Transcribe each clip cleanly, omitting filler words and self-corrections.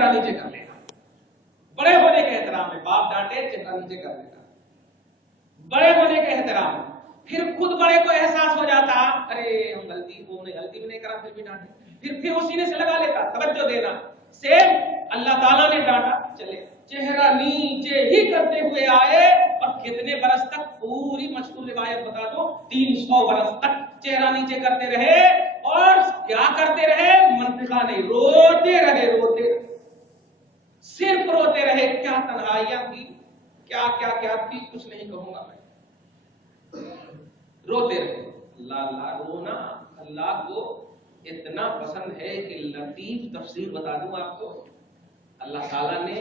چہرہ نیچے کر لینا. بڑے ہونے کے احترام میں باپ ڈانٹے چہرہ نیچے کر لینا. بڑے ہونے کے احترام میں پھر خود بڑے کو احساس ہو جاتا ارے ہم غلطی بھی نہیں کرا پھر بھی ڈانٹے, پھر وہ سینے سے لگا لیتا. توجہ دینا, سیم اللہ تعالیٰ نے ڈانٹا چلے چہرہ نیچے ہی کرتے ہوئے آئے, اور کتنے برس تک, پوری مشہور روایت بتا دو 300 برس تک چہرہ نیچے کرتے رہے. اور کیا کرتے رہے, منطقہ نہیں, روتے رہے, صرف روتے رہے. کیا تنہائیاں تھی, کیا تھی, کچھ نہیں کہوں گا میں. روتے رہے. اللہ رونا اللہ کو اتنا پسند ہے کہ لطیف تفسیر بتا دوں آپ کو. اللہ تعالیٰ نے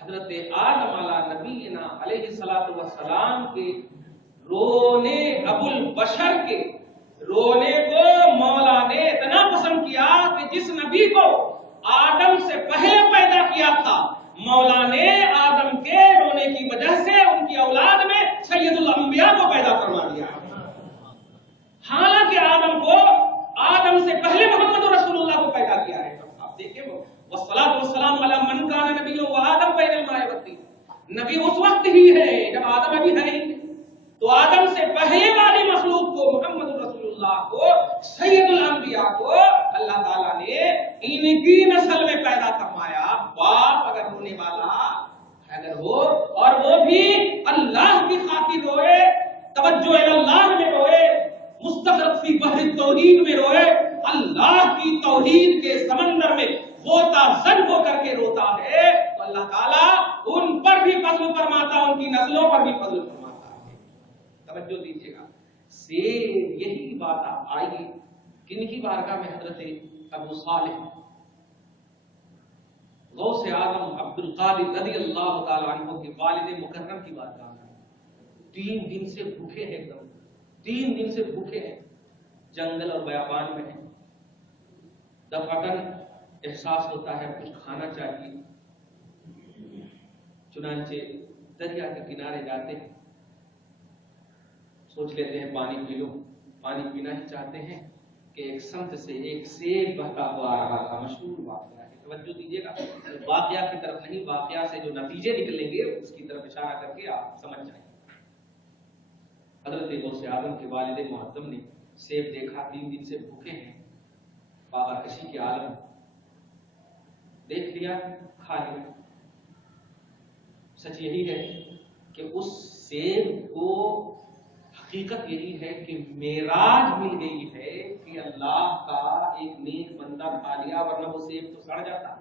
حضرت آدم علیہ نبینا علیہ الصلوۃ والسلام کے رونے, ابو البشر کے رونے کو مولا نے اتنا پسند کیا کہ جس نبی کو آدم سے پہلے پیدا کیا تھا, مولا نے آدم کے رونے کی وجہ سے ان کی اولاد میں سید الانبیاء کو پیدا کروا دیا. حالانکہ آدم سے پہلے محمد رسول اللہ کو پیدا کیا ہے. آپ دیکھیں والصلاۃ والسلام علی من کان نبی و آدم بین الماء والطین. نبی اس وقت ہی ہے جب آدم ابھی ہے نہیں. تو آدم سے پہلے والی مخلوق کو, محمد رسول اللہ کو, سید الانبیاء کو اللہ تعالیٰ نے ان کی نسل میں پیدا فرمایا. باپ اگر رونے والا اگر ہو, اور وہ بھی اللہ کی خاطر روئے, توجہ اللہ میں روئے, مستغرق فی بحر توحید میں روئے, اللہ کی توحید کے سمندر میں غوطہ زن ہو کر کے روتا ہے, تو اللہ تعالیٰ ان پر بھی فضل فرماتا, ان کی نسلوں پر بھی فضل فرماتا ہے. توجہ دیجیے گا. سے یہی بات آپ آئیے کن کی بارگاہ میں, حضرت ابو صالح غوث اعظم عبد القادر رضی اللہ تعالی عنہ کے والد مکرم کی بارگاہ میں 3 دن سے بھوکے ہیں, ایک دم 3 دن سے بھوکے ہیں, جنگل اور بیابان میں ہیں. دفعتاً احساس ہوتا ہے کچھ کھانا چاہیے. چنانچہ دریا کے کنارے جاتے ہیں, سوچ لیتے ہیں پانی پی لو. پانی پینا ہی چاہتے ہیں کہ ایک سمت سے ایک سیب بہتا ہوا آ رہا تھا. مشہور واقعہ ہے, توجہ دیجیے گا. واقعہ کی طرف نہیں, واقعہ سے جو نتیجے نکلیں گے اس کی طرف اشارہ کر کے آپ سمجھ جائیں. حضرت غوث اعظم کے والد معظم نے سیب دیکھا, 3 دن سے بھوکے ہیں, بابا کشی کے عالم, دیکھ لیا, کھا لیا. سچ یہی ہے کہ اس سیب کو حقیقت یہی ہے کہ معراج مل گئی ہے کہ اللہ کا ایک نیک بندہ کھا لیا, ورنہ وہ سیب تو سڑ جاتا,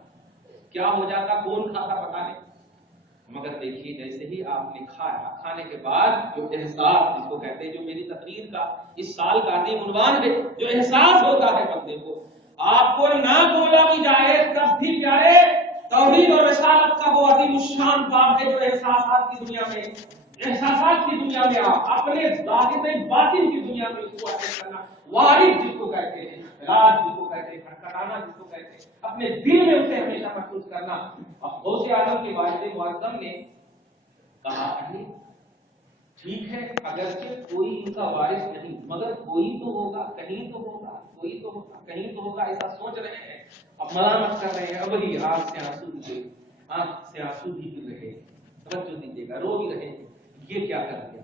کیا ہو جاتا, کون کھاتا پتا نہیں. مگر دیکھیے جیسے ہی آپ نے کھایا, کھانے کے بعد جو احساس, جس کو کہتے ہیں, جو میری تقریر کا اس سال کا عظیم عنوان ہے, جو احساس ہوتا ہے بندے کو, آپ کو نہ بولا بھی جائے تب بھی پیارے توحید اور رسالت کا وہ عظیم الشان باب ہے جو احساسات کی دنیا میں, احساسات کی دنیا میں آپ اپنے ظاہر باطن کی دنیا میں اس کو اٹیک کرنا, وارد جس کو کہتے ہیں, راز جس کو کہتے ہیں, کھٹکھٹانا جس کو کہتے ہیں, اپنے دل میں اسے ہمیشہ محسوس کرنا. غوث اعظم کے والد معظم نے کہا ٹھیک ہے اگرچہ کوئی ان کا وارث نہیں, مگر کوئی تو ہوگا, کہیں تو ہوگا, کوئی تو ہوگا, کہیں تو ہوگا, ایسا سوچ رہے ہیں. اب ملامت کر رہے ہیں, اب وہی آنکھ سے آنسو بھی, آنکھ سے آنسو بھی گر رہے. توجہ دیجیے گا, رو بھی رہے ہیں, یہ کیا کر دیا.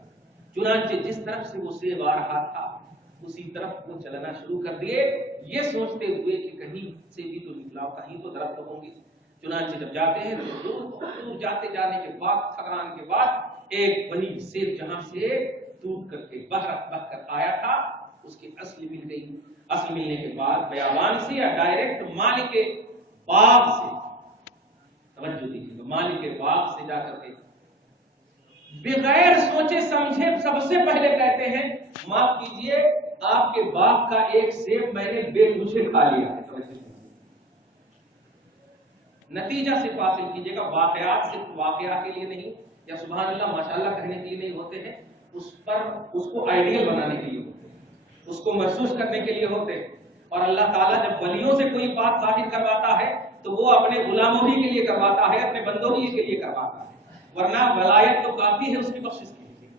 چنانچہ جس طرف سے وہ سیب آ رہا تھا اسی طرف وہ چلنا شروع کر دیے, یہ سوچتے ہوئے کہ کہیں سے بھی تو نکلا, کہیں تو درخت ہوں گے. چنانچہ جب جاتے ہیں تو دور جاتے جانے کے بعد, تھکران کے بعد, ایک بڑی سیب جہاں سے ٹوٹ کر کے بہ کر آیا تھا اس کی اصل مل گئی. اصل ملنے کے بعد بیابان سے یا ڈائریکٹ مالک باغ سے, توجہ دیجیے گا, مالک باغ سے جا کر کے بغیر سوچے سمجھے سب سے پہلے کہتے ہیں معاف کیجئے آپ کے باغ کا ایک سیب میں نے بے مجھے کھا لیا ہے. نتیجہ صرف حاصل کیجیے گا, واقعات صرف واقعہ کے لیے نہیں یا سبحان اللہ ماشاءاللہ کہنے کے لیے نہیں ہوتے ہیں, اس کو آئیڈیل بنانے کے لیے ہوتے ہیں, اس کو محسوس کرنے کے لیے ہوتے ہیں. اور اللہ تعالیٰ جب ولیوں سے کوئی بات ظاہر کرواتا ہے تو وہ اپنے غلاموں ہی کے لیے کرواتا ہے, اپنے بندوں ہی کے لیے کرواتا ہے, ورنہ ولایت تو کافی ہے اس کی بخشش کے لیے,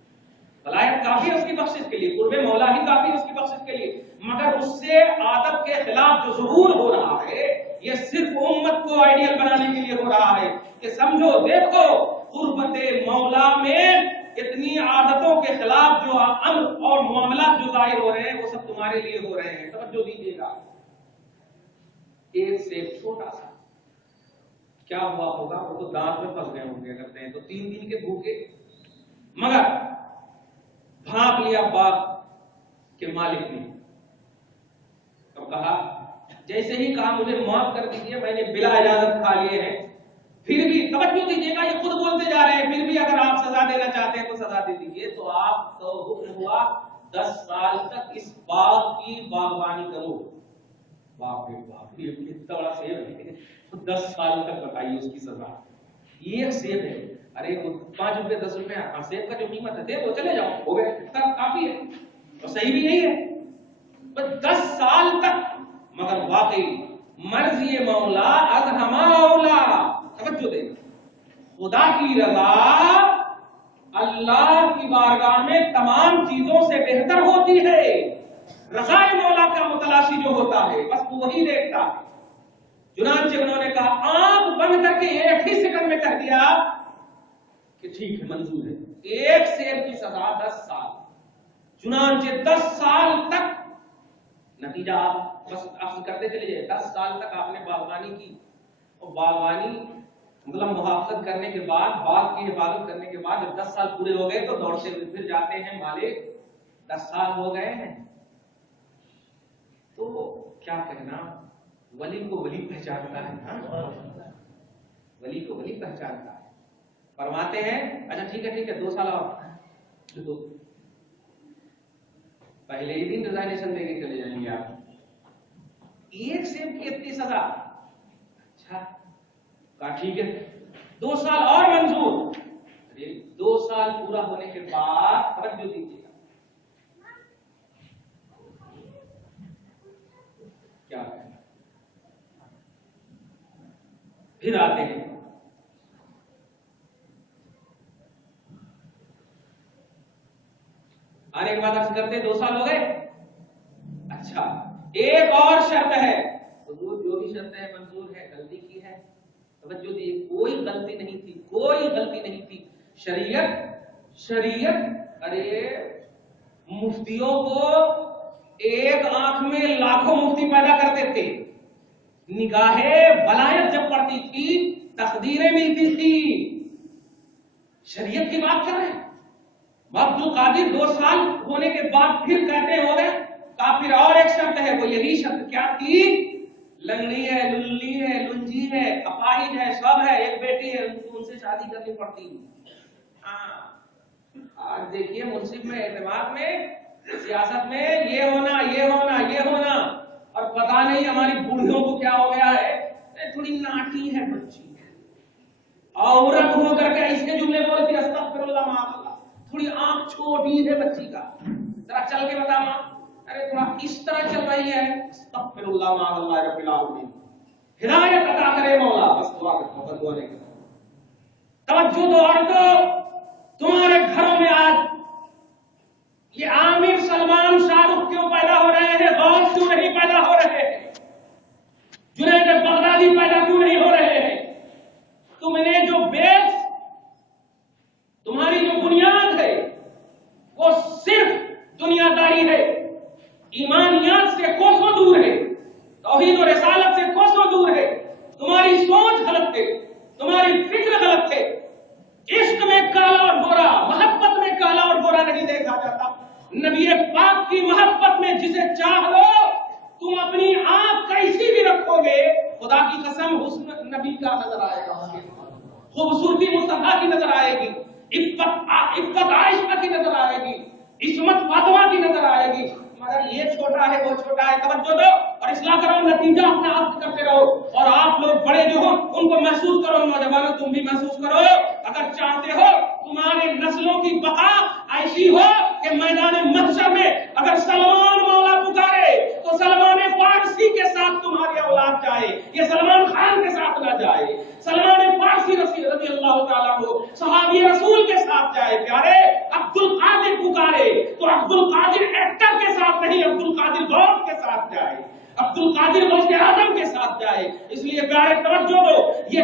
ولایت کافی ہے اس کی بخشش کے لیے, قرب مولا ہی کافی ہے اس کی بخشش کے لیے. مگر اس سے عادت کے خلاف جو ظہور ہو رہا ہے یہ صرف امت کو آئیڈیل بنانے کے لیے ہو رہا ہے کہ سمجھو دیکھو قربت مولا میں اتنی عادتوں کے خلاف جو امر اور معاملات جو ظاہر ہو رہے ہیں وہ سب تمہارے لیے ہو رہے ہیں. توجہ دیجیے گا. ایک سیب چھوٹا سا کیا ہوا ہوگا, وہ تو دانت میں پھنس گئے ہوں گے کرتے ہیں تو 3 دن کے بھوکے, مگر بھانپ لیا باغ کے مالک نے تو کہا, جیسے ہی کہا مجھے معاف کر دیجئے میں نے بلا اجازت کھا لیے ہیں, پھر بھی توجہ دیجیے گا, یہ خود بولتے جا رہے ہیں, پھر بھی اگر آپ سزا دینا چاہتے ہیں تو سزا دے دیجیے. تو آپ کو حکم ہوا 10 سال تک اس باغ کی باغبانی کرو. باپ رے باپ, یہ کتنا بڑا سیب ہے, 10 سال تک بتائیے اس کی سزا. یہ سیب ہے, ارے وہ 5 روپے 10 روپے سیب کا جو قیمت ہے دے وہ چلے جاؤ, ہو گئے, اتنا کافی ہے, اور صحیح بھی یہی ہے, بس 10 سال تک. مگر واقعی مرضی مولا از ہما اولا. توجہ دے, خدا کی رضا اللہ کی بارگاہ میں تمام چیزوں سے بہتر ہوتی ہے. رضائے مولا کا متلاشی جو ہوتا ہے بس وہی دیکھتا ہے. چنانچہ انہوں نے کہا آنکھ بند کر کے 1 ہی سیکنڈ میں کہہ دیا کہ ٹھیک ہے منظور ہے, 1 سیب کی سزا 10 سال. چنانچہ 10 سال تک نتیجہ آپ بس اخذ کرتے چلے جائے. 10 سال تک آپ نے باغبانی کی, اور باغبانی مطلب محافظت کرنے کے بعد, باغ کی حفاظت کرنے کے بعد جب 10 سال پورے ہو گئے تو دوڑتے ہوئے پھر جاتے ہیں مالک 10 سال ہو گئے ہیں. تو کیا کہنا, ولی کو ولی پہچانتا ہے, ولی کو ولی پہچانتا ہے. فرماتے ہیں اچھا ٹھیک ہے 2 سال اور, تو پہلے ہی دن ریزائنیشن دے کے چلے جائیں گے آپ. 1 سیب کی اتنی سزا, اچھا کہا ٹھیک ہے 2 سال اور منظور. 2 سال پورا ہونے کے بعد توجہ دیجیے گا کیا ہے, پھر آتے ہیں آنے کے بعد عرض کرتے 2 سال ہو گئے. اچھا ایک اور شرط ہے, حضور جو بھی شرط ہے منظور ہے, غلطی کی ہے. توجہ دیجیے, کوئی غلطی نہیں تھی, کوئی غلطی نہیں تھی. شریعت ارے مفتیوں کو ایک آنکھ میں لاکھوں مفتی پیدا کرتے تھے. نگاہ ولایت جب پڑتی تھی تقدیریں ملتی تھی. شریعت کی بات کر رہے ہیں. عبد القادر 2 سال ہونے کے بعد پھر کہتے ہو گئے, کافر. اور ایک شرط ہے, وہ یہی شرط کیا تھی, لنگڑی ہے, للی ہے, لنجی ہے, اپاہج ہے, سب ہے, ایک بیٹی ہے, ان سے شادی کرنی پڑتی. آج دیکھیے منصف میں, اعتماد میں, سیاست میں یہ ہونا یہ ہونا یہ ہونا, اور پتہ نہیں ہماری بوڑھیوں کو کیا ہو گیا ہے, تھوڑی ناٹی ہے بچی, عورت ہو کر کے ایسے جملے بولتی استغفر اللہ معاذ اللہ, تھوڑی آنکھ چھوٹی ہے بچی کا, ذرا چل کے بتا ماں, ارے تھوڑا اس طرح چل رہی ہے, استغفر اللہ معاذ اللہ رب العالمین, ہدایت عطا کرے مولا. بس دعا کرتا ہوں, دعا نہیں کرتا. توجہ دو عورتوں, تمہارے گھروں میں آج یہ عامر, سلمان, شاہ رخ کیوں پیدا ہو رہے ہیں, غوث کیوں نہیں پیدا ہو رہے ہیں, جنید بغدادی پیدا کیوں نہیں ہو رہے ہیں. تم نے جو بیس, تمہاری جو بنیاد ہے وہ صرف دنیا داری ہے, ایمانیات سے کوسوں دور ہے, توحید و رسالت سے کوسوں دور ہے. تمہاری سوچ غلط ہے, تمہاری فکر غلط ہے. عشق میں کالا اور گورا, محبت میں کالا اور گورا نہیں دیکھا جاتا. نبی پاک کی محبت میں جسے چاہ لو, تم اپنی آنکھ کیسی بھی رکھو گے, خدا کی قسم حسن نبی کا نظر آئے گا, خوبصورتی مصطفیٰ کی نظر آئے گی, عفت عائشہ کی نظر آئے گی, عصمت فاطمہ کی نظر آئے گی. مگر یہ چھوٹا ہے وہ چھوٹا ہے. توجہ دو اور اصلاح کرو, نتیجہ اپنے آپ کرتے رہو. اور آپ لوگ بڑے جو ہو ان کو محسوس کرو, نوجوانوں تم بھی محسوس کرو. اگر چاہتے ہو تمہارے نسلوں کی بقا ایسی ہو کہ میدان محشر میں اگر سلمان مولا پکارے تو سلمان فارسی کے ساتھ تمہاری اولاد جائے, یہ سلمان خان کے ساتھ نہ جائے. سلمان فارسی رضی اللہ تعالیٰ عنہ صحابی رسول کے ساتھ جائے. پیارے عبد القادر پکارے تو عبد القادر ایکٹر کے ساتھ نہیں, عبد القادر غوث کے ساتھ جائے. عبد القادر غوث اعظم کے ساتھ جائے. اس لیے پیارے توجہ دو، یہ